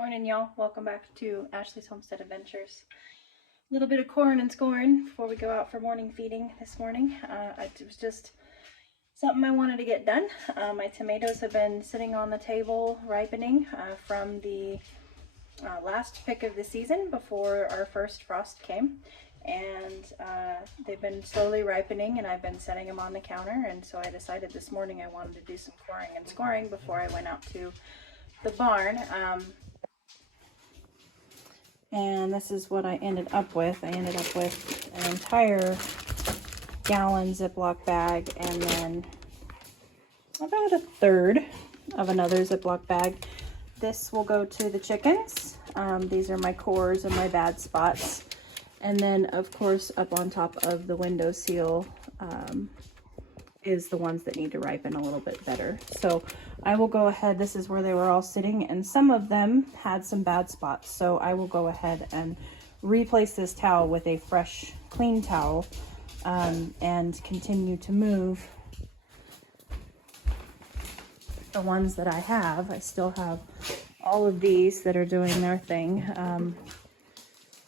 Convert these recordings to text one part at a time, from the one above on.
Morning, y'all. Welcome back to Ashley's Homestead Adventures. A little bit of corn and scoring before we go out for morning feeding this morning. It was just something I wanted to get done. My tomatoes have been sitting on the table ripening from the last pick of the season before our first frost came. And they've been slowly ripening, and I've been setting them on the counter. And so I decided this morning I wanted to do some coring and scoring before I went out to the barn. And this is what I ended up with. I ended up with an entire gallon Ziploc bag and then about a third of another Ziploc bag. This will go to the chickens. These are my cores and my bad spots. And then, of course, up on top of the windowsill is the ones that need to ripen a little bit better. So I will go ahead, this is where they were all sitting, and some of them had some bad spots. So I will go ahead and replace this towel with a fresh, clean towel and continue to move the ones that I have. I still have all of these that are doing their thing.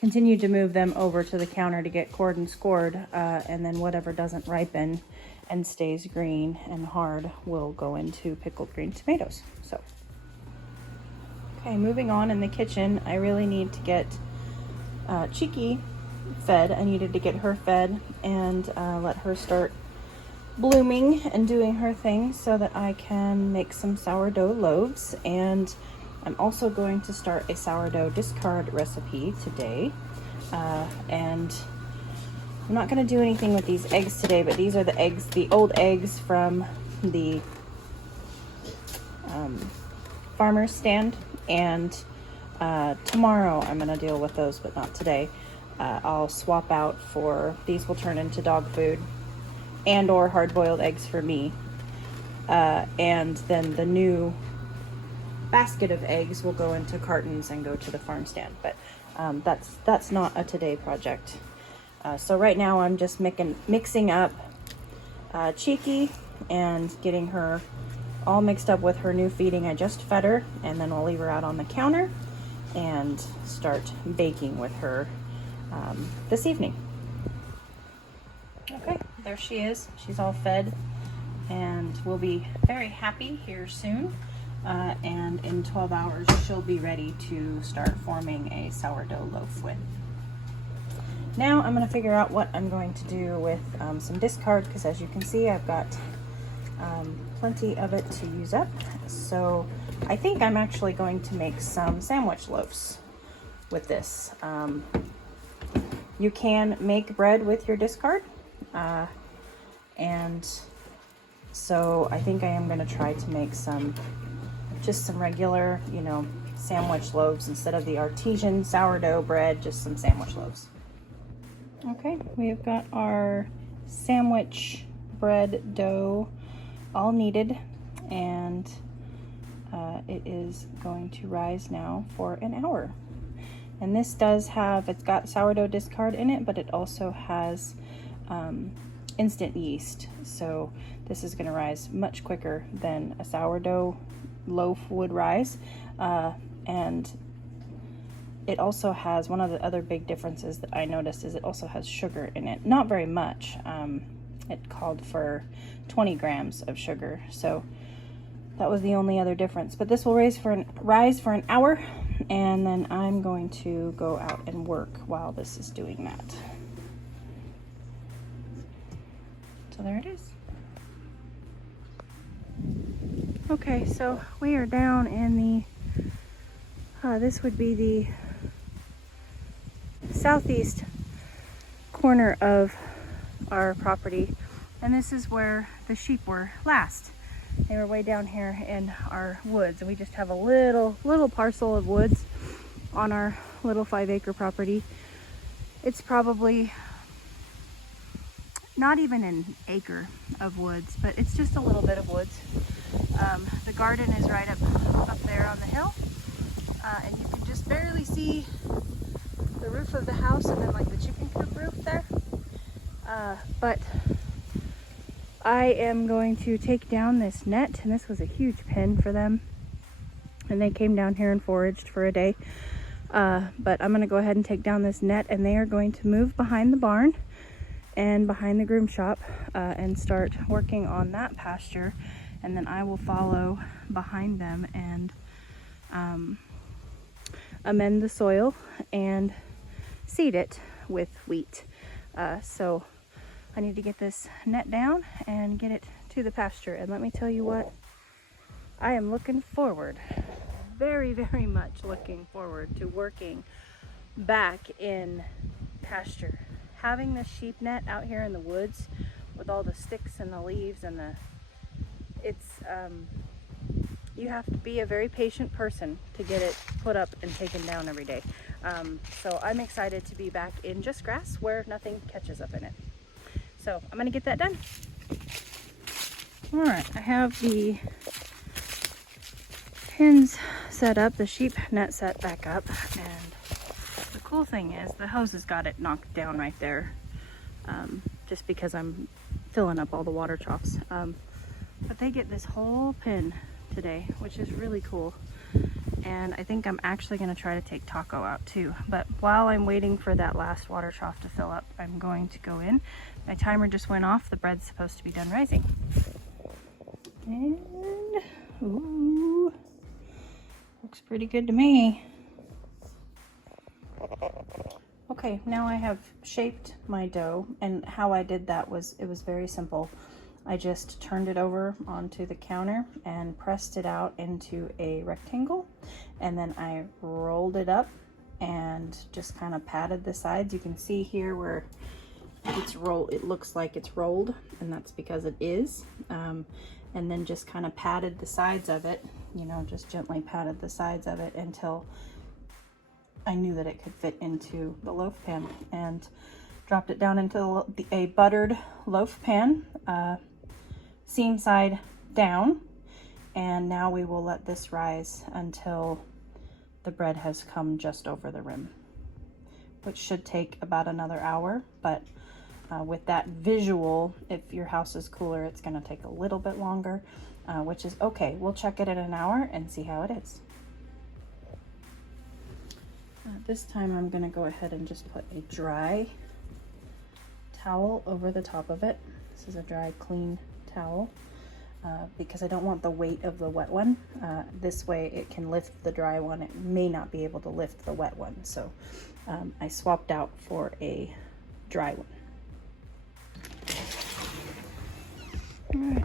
Continue to move them over to the counter to get cored and scored, and then whatever doesn't ripen and stays green and hard will go into pickled green tomatoes. So, okay, moving on in the kitchen, I really need to get Cheeky fed. I needed to get her fed and let her start blooming and doing her thing so that I can make some sourdough loaves. And I'm also going to start a sourdough discard recipe today. And I'm not going to do anything with these eggs today, but these are the eggs, the old eggs from the farmer's stand. And tomorrow I'm going to deal with those, but not today. I'll swap out for, these will turn into dog food and or hard-boiled eggs for me. And then the new basket of eggs will go into cartons and go to the farm stand. But that's not a today project. So right now I'm just mixing up Cheeky and getting her all mixed up with her new feeding. I just fed her, and then I'll leave her out on the counter and start baking with her this evening. Okay, there she is. She's all fed and will be very happy here soon. And in 12 hours she'll be ready to start forming a sourdough loaf with. Now I'm going to figure out what I'm going to do with some discard, because as you can see I've got plenty of it to use up. So I think I'm actually going to make some sandwich loaves with this. You can make bread with your discard, and so I think I am going to try to make just some regular, sandwich loaves instead of the artesian sourdough bread, just some sandwich loaves. Okay, we've got our sandwich bread dough all kneaded, and it is going to rise now for an hour. And this does have, it's got sourdough discard in it, but it also has instant yeast. So this is going to rise much quicker than a sourdough loaf would rise. And it also has, one of the other big differences that I noticed is it also has sugar in it. Not very much. It called for 20 grams of sugar. So that was the only other difference. But this will rise for an hour, and then I'm going to go out and work while this is doing that. So there it is. Okay, so we are down in the, this would be the southeast corner of our property, and this is where the sheep were last. They were way down here in our woods, and we just have a little parcel of woods on our little 5-acre property. It's probably not even an acre of woods, but it's just a little bit of woods. The garden is right up there on the hill, and you can just barely see the roof of the house and then like the chicken coop roof there. But I am going to take down this net, and this was a huge pen for them. and they came down here and foraged for a day. But I'm gonna go ahead and take down this net, and they are going to move behind the barn and behind the groom shop and start working on that pasture, and then I will follow behind them and amend the soil and seed it with wheat. So I need to get this net down and get it to the pasture, and let me tell you what, I am looking forward, very, very much looking forward to working back in pasture. Having this sheep net out here in the woods with all the sticks and the leaves and you have to be a very patient person to get it put up and taken down every day. So I'm excited to be back in just grass where nothing catches up in it. So I'm gonna get that done. All right, I have the pins set up, the sheep net set back up, and the cool thing is the hose has got it knocked down right there, just because I'm filling up all the water troughs. But they get this whole pin today, which is really cool. And I think I'm actually going to try to take Taco out too. But while I'm waiting for that last water trough to fill up, I'm going to go in. My timer just went off. The bread's supposed to be done rising. And, ooh, looks pretty good to me. Okay, now I have shaped my dough, and how I did that was, it was very simple. I just turned it over onto the counter and pressed it out into a rectangle, and then I rolled it up and just kind of patted the sides. You can see here where it's rolled, it looks like it's rolled, and that's because it is. And then just kind of patted the sides of it, you know, just gently patted the sides of it until I knew that it could fit into the loaf pan, and dropped it down into a buttered loaf pan, seam side down. And now we will let this rise until the bread has come just over the rim, which should take about another hour. But with that visual, if your house is cooler, it's going to take a little bit longer, which is okay. We'll check it in an hour and see how it is. This time I'm going to go ahead and just put a dry towel over the top of it. This is a dry, clean towel because I don't want the weight of the wet one. This way it can lift the dry one. It may not be able to lift the wet one, so I swapped out for a dry one. All right.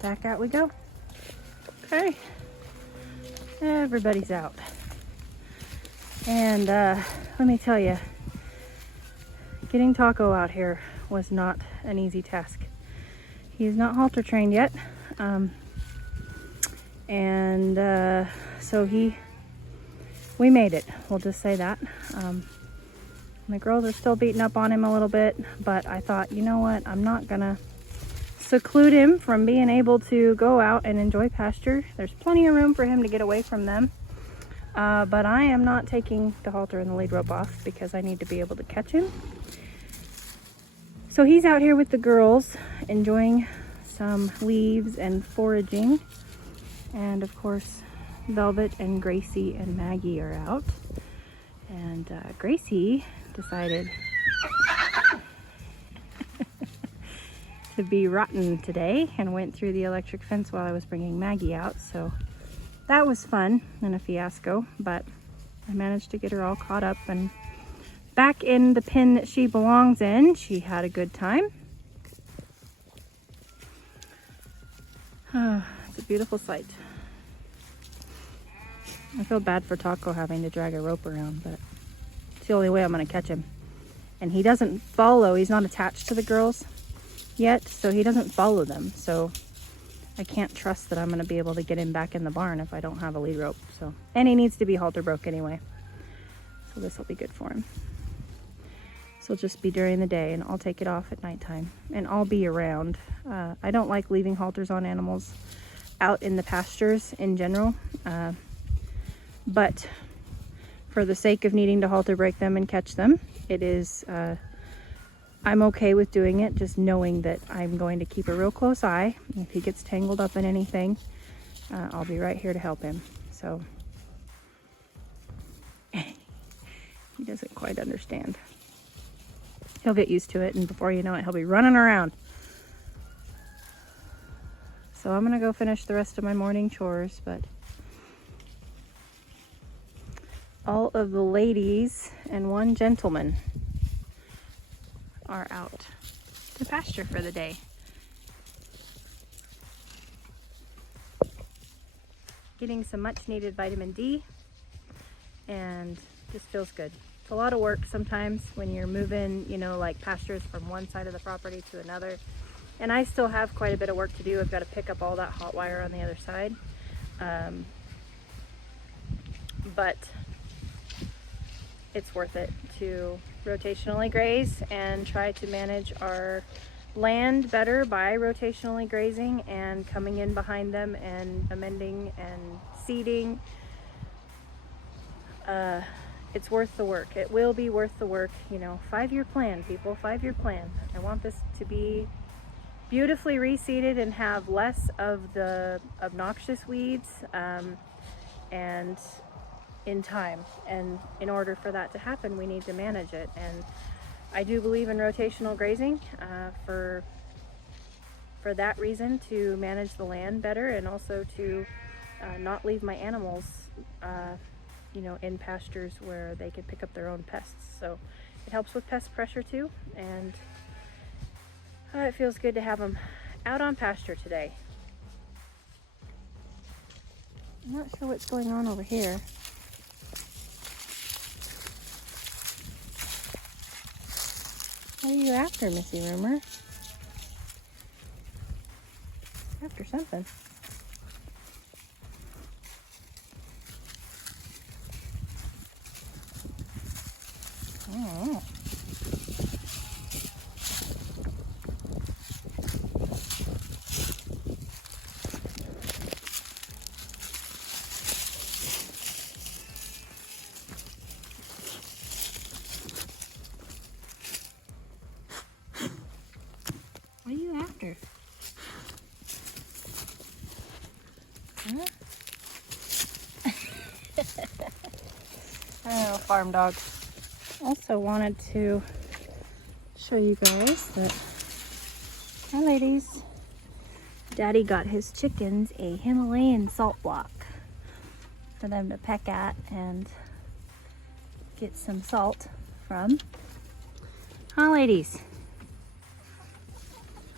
Back out we go. Okay, everybody's out, and let me tell you, getting Taco out here was not an easy task. He's not halter trained yet, so we made it. We'll just say that. My girls are still beating up on him a little bit, but I thought, you know what, I'm not gonna seclude him from being able to go out and enjoy pasture. There's plenty of room for him to get away from them, but I am not taking the halter and the lead rope off because I need to be able to catch him. So he's out here with the girls enjoying some leaves and foraging, and of course Velvet and Gracie and Maggie are out, and Gracie decided to be rotten today and went through the electric fence while I was bringing Maggie out. So that was fun and a fiasco, but I managed to get her all caught up and back in the pen that she belongs in. She had a good time. It's a beautiful sight. I feel bad for Taco having to drag a rope around, but it's the only way I'm going to catch him. And he doesn't follow, he's not attached to the girls yet, so he doesn't follow them. So I can't trust that I'm going to be able to get him back in the barn if I don't have a lead rope. So, and he needs to be halter broke anyway, so this will be good for him. So it'll just be during the day, and I'll take it off at nighttime, and I'll be around. I don't like leaving halters on animals out in the pastures in general, but for the sake of needing to halter break them and catch them, it is I'm okay with doing it, just knowing that I'm going to keep a real close eye. If he gets tangled up in anything, I'll be right here to help him. So he doesn't quite understand. He'll get used to it, and before you know it, he'll be running around. So I'm gonna go finish the rest of my morning chores, but all of the ladies and one gentleman are out to pasture for the day. Getting some much needed vitamin D, and just feels good. It's a lot of work sometimes when you're moving, you know, like pastures from one side of the property to another. And I still have quite a bit of work to do. I've got to pick up all that hot wire on the other side. But it's worth it to rotationally graze and try to manage our land better by rotationally grazing and coming in behind them and amending and seeding. It's worth the work. It will be worth the work. You know, 5-year plan, people, 5-year plan. I want this to be beautifully reseeded and have less of the obnoxious weeds and in time. And in order for that to happen, we need to manage it. And I do believe in rotational grazing for that reason, to manage the land better, and also to not leave my animals you know, in pastures where they could pick up their own pests. So it helps with pest pressure too, and it feels good to have them out on pasture today. I'm not sure what's going on over here. What are you after, Missy Rumor? After something. Oh. What are you after? Huh? Oh, farm dog. Also wanted to show you guys that, hi ladies, Daddy got his chickens a Himalayan salt block for them to peck at and get some salt from. Hi ladies.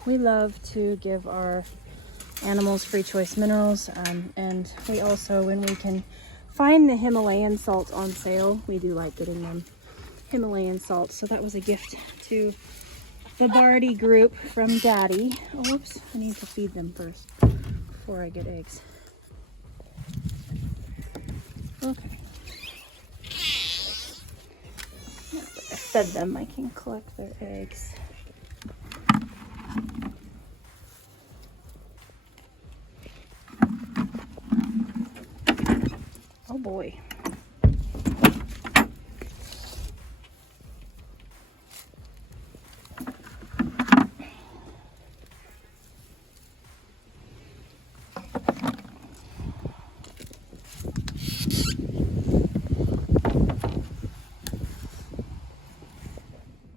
We love to give our animals free choice minerals, and we also, when we can find the Himalayan salt on sale, we do like getting them Himalayan salt. So that was a gift to the Barty group from Daddy. Oh, whoops, I need to feed them first before I get eggs. Okay. Now that I fed them, I can collect their eggs. Oh boy.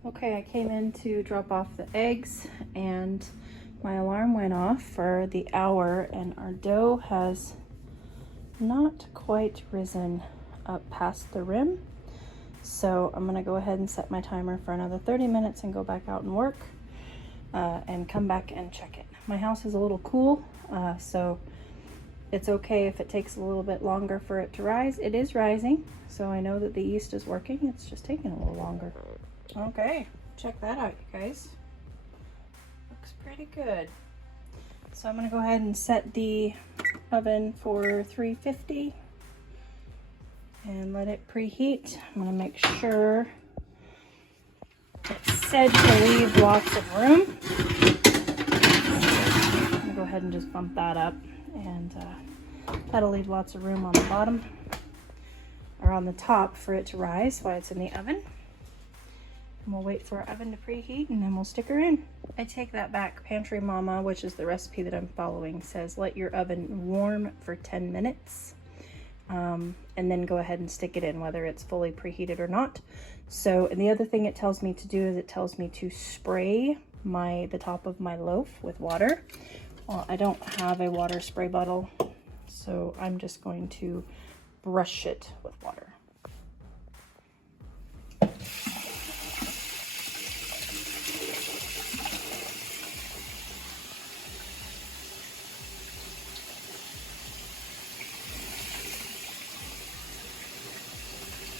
Okay, I came in to drop off the eggs and my alarm went off for the hour, and our dough has not quite risen up past the rim. So I'm gonna go ahead and set my timer for another 30 minutes and go back out and work and come back and check it. My house is a little cool, so it's okay if it takes a little bit longer for it to rise. It is rising, so I know that the yeast is working. It's just taking a little longer. Okay, check that out, you guys. Looks pretty good. So I'm gonna go ahead and set the oven for 350 and let it preheat. I'm gonna make sure it's said to leave lots of room. I'm gonna go ahead and just bump that up, and that'll leave lots of room on the bottom or on the top for it to rise while it's in the oven. And we'll wait for our oven to preheat and then we'll stick her in. I take that back. Pantry Mama, which is the recipe that I'm following, says let your oven warm for 10 minutes and then go ahead and stick it in, whether it's fully preheated or not. So, and the other thing it tells me to do is it tells me to spray the top of my loaf with water. Well, I don't have a water spray bottle, so I'm just going to brush it with water.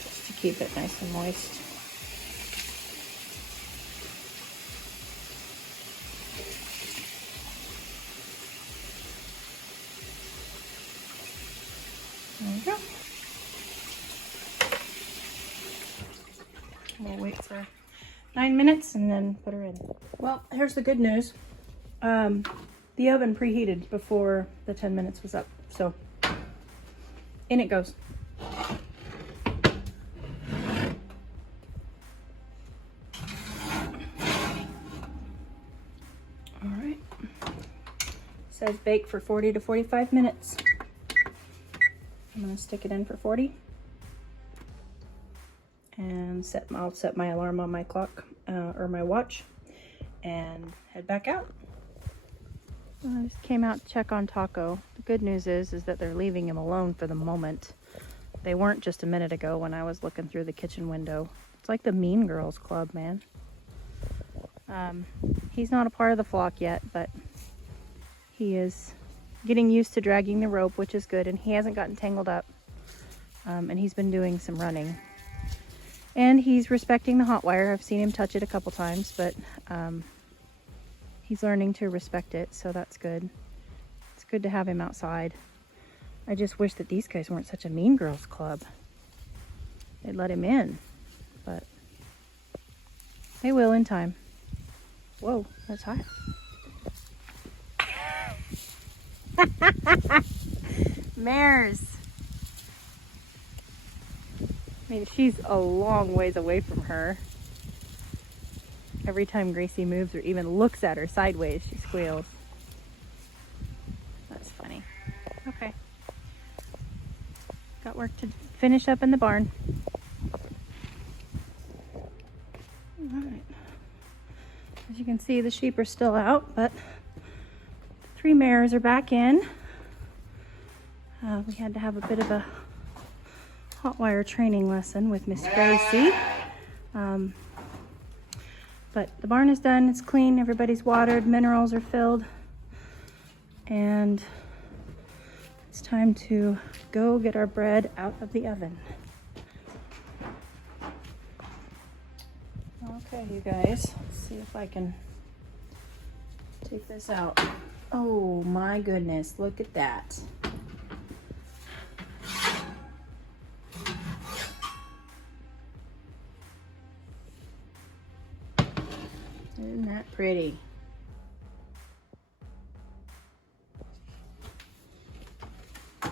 Just to keep it nice and moist. There we go. We'll wait for 9 minutes and then put her in. Well, here's the good news. The oven preheated before the 10 minutes was up. So in it goes. All right. Says bake for 40 to 45 minutes. I'm gonna stick it in for 40 and I'll set my alarm on my clock or my watch and head back out. I just came out to check on Taco. The good news is that they're leaving him alone for the moment. They weren't just a minute ago when I was looking through the kitchen window. It's like the Mean Girls Club, man. He's not a part of the flock yet, but he is getting used to dragging the rope, which is good, and he hasn't gotten tangled up. And he's been doing some running. And he's respecting the hot wire. I've seen him touch it a couple times, but he's learning to respect it, so that's good. It's good to have him outside. I just wish that these guys weren't such a Mean Girls Club. They'd let him in, but they will in time. Whoa, that's hot. Mares. I mean, she's a long ways away from her. Every time Gracie moves or even looks at her sideways, she squeals. That's funny. Okay. Got work to finish up in the barn. Alright. As you can see, the sheep are still out, but the 3 mares are back in. We had to have a bit of a hot wire training lesson with Miss Gracie. But the barn is done, it's clean, everybody's watered, minerals are filled, and it's time to go get our bread out of the oven. Okay, you guys, let's see if I can take this out. Oh my goodness, look at that. Isn't that pretty? All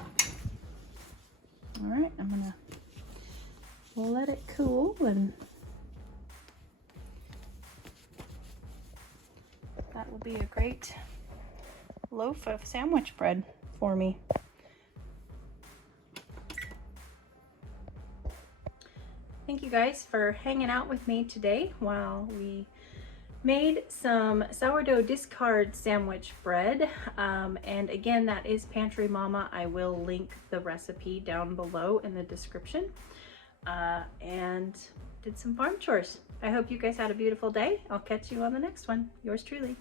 right, I'm gonna let it cool, and that will be a great loaf of sandwich bread for me. Thank you guys for hanging out with me today while we made some sourdough discard sandwich bread, and again, that is Pantry Mama. I will link the recipe down below in the description, and did some farm chores. I hope you guys had a beautiful day. I'll catch you on the next one. Yours truly.